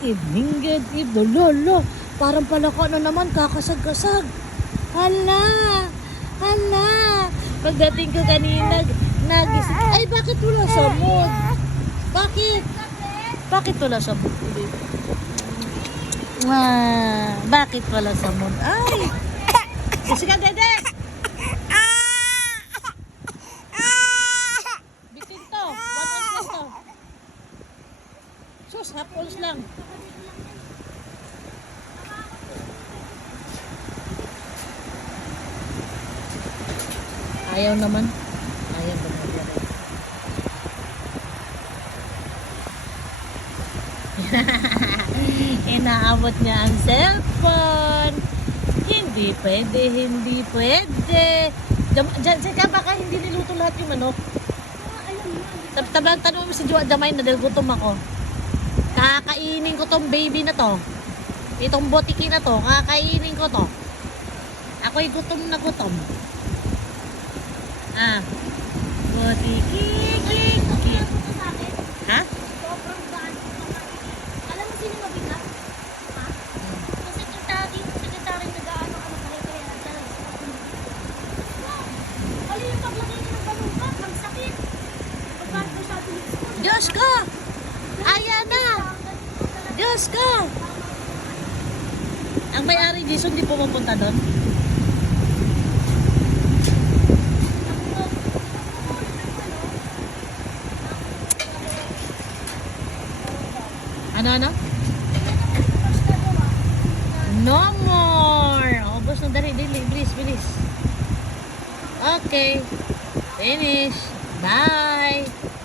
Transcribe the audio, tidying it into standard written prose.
evening, good evening. Lolo, parang pala ko ano naman, kakasag-kasag. Hala, hala. Pagdating ko kanina, nagising. Ay, bakit wala samod? Bakit? Bakit wala samod? Bakit wala samod? Ay! Kasi ka, dede! Bitin to. 1 ounce lang to. Sus, half ounce lang. Ayaw naman. Ayaw naman. Inaabot niya ang cellphone. Hindi pwede, hindi pwede. Diyan baka hindi niluto lahat yung manok. Tabang tanong mo si Jamay na dahil gutom ako. Kakainin ko tong baby na to. Itong botiki na to. Kakainin ko to. Ako'y gutom na gutom. Botiki, klik, klik. Ha? Alam mo sino mabigat? Ha? Kasi secretary nag-ano kaya Wala yung paglagay niya ng balungkat, ang sakit. Pagbago sa atin. Diyos ko! Ayan na! Diyos ko! Ang may-ari Jason di pumunta doon? Ano? No more! Ubos na dali, bilis. Okay. Finish.